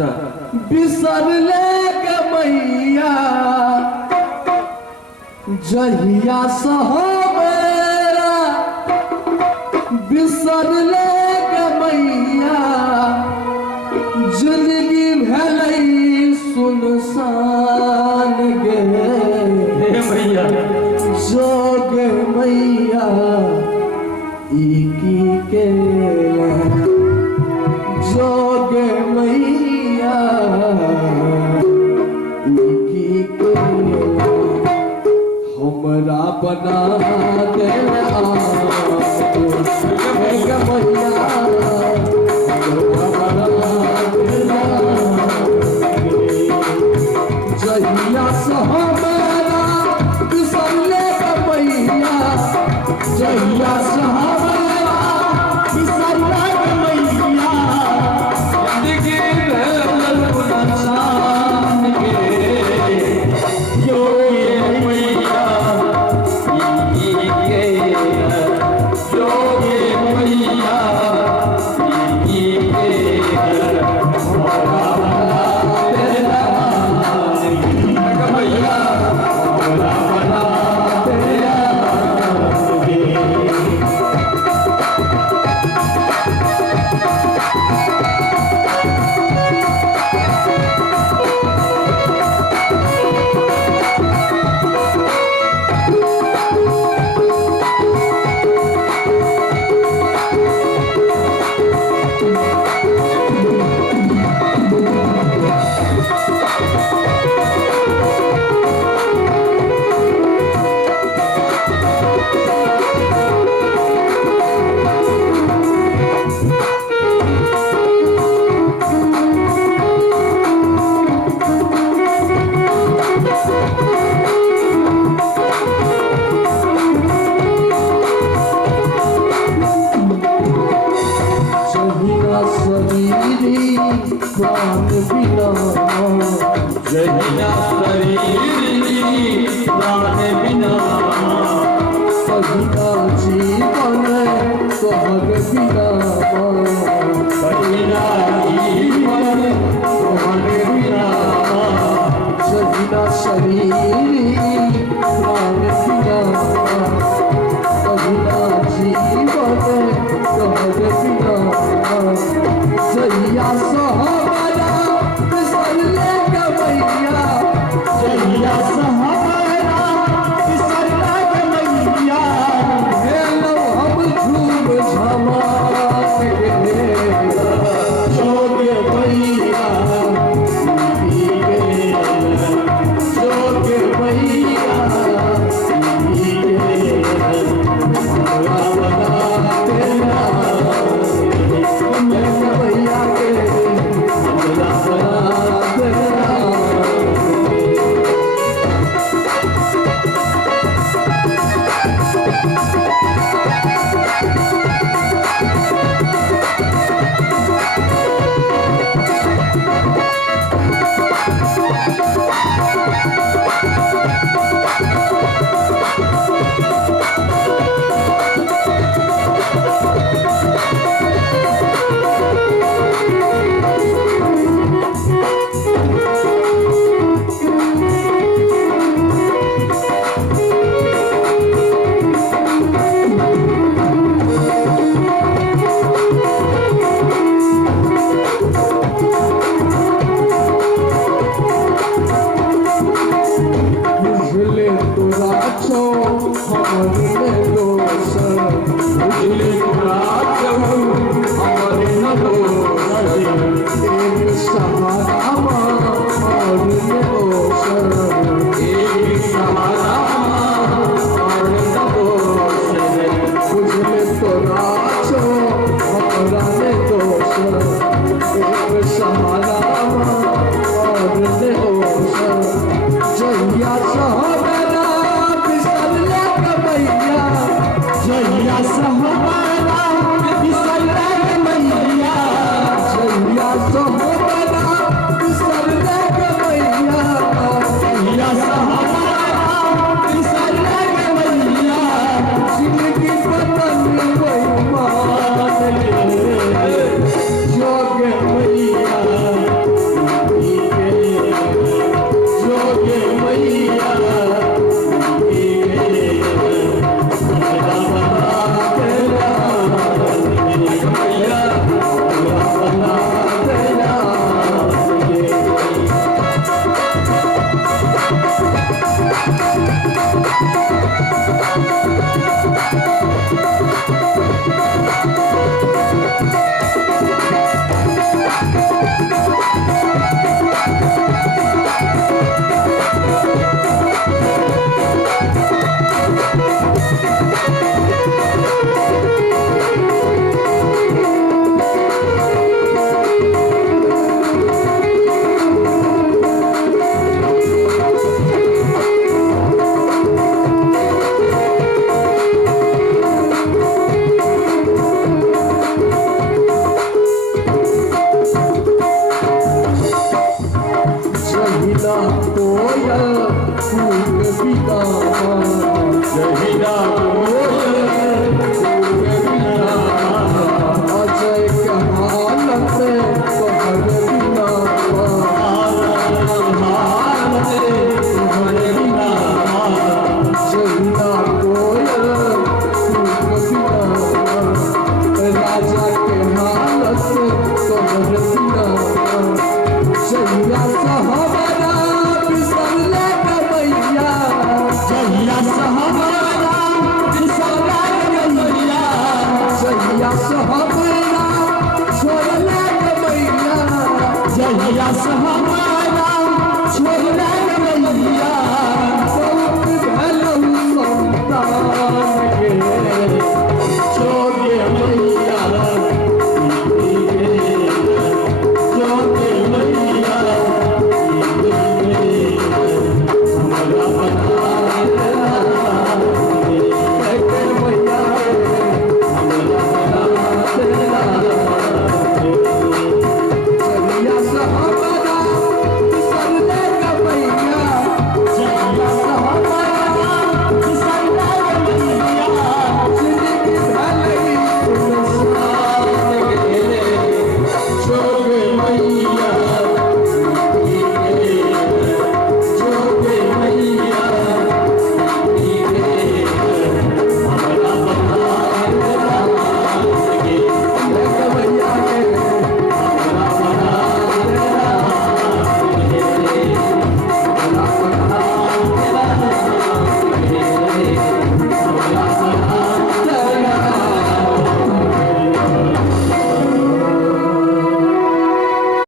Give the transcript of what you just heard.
अच्छा बिसर ले गे मैया जहिया सहबेरा बिसर ले गे मैया जिंदगी भेलै सुनसान गे मैया जोग मैया ई की के जोग मैया ई की के हमरा बना दे मैया जहिया सहबेरा बिसर ले गे मैया जहिया सहबेरा बिसर ले गे मैया जिंदगी भेल सुनसान गे यो ये मैया ई के यो ये मैया ई के प्राण बिना जहिया शरीर प्राण बिना कहिना जीवन तोहर बिना कहिना जीवन तोहर बिना जहिना शरीर प्राण बिना कहिना जीवन तोहर बिना जहिया सहबेरा बिसर ले गे मैया जहिया सहबेरा बिसर ले गे मैया हेलो हम झूम झमात गे जोग मैया ई गे जोग मैया ई गे हमरा बना तेरा मैया के हमरा बना तेरा बुझले तोरा छो हमर में दोष बुझले तोरा छो हमर में दोष एक सहारा और दोष एक सहारा और दोष बुझले तोरा छो हमरा में दोष एक सहारा और दोष जहिया सहबेरा बिसर ले गे मैया जहिया सहबेरा बिसर ले गे मैया जहिया सहबेरा बिसर ले गे मैया जहिया सहबेरा बिसर ले गे मैया जिंदगी बदल गई मान गे जोग मैया जहिया कोयल बिना अजय के हालत तोहर बिना जहिया कोयल बिना राजा के हालत तोहर बिना जहिया सहबरा बिसरले कमैया जहिया सहबरा बिसरले कमैया जहिया सहबरा छोड़ले कमैया जहिया सहबरा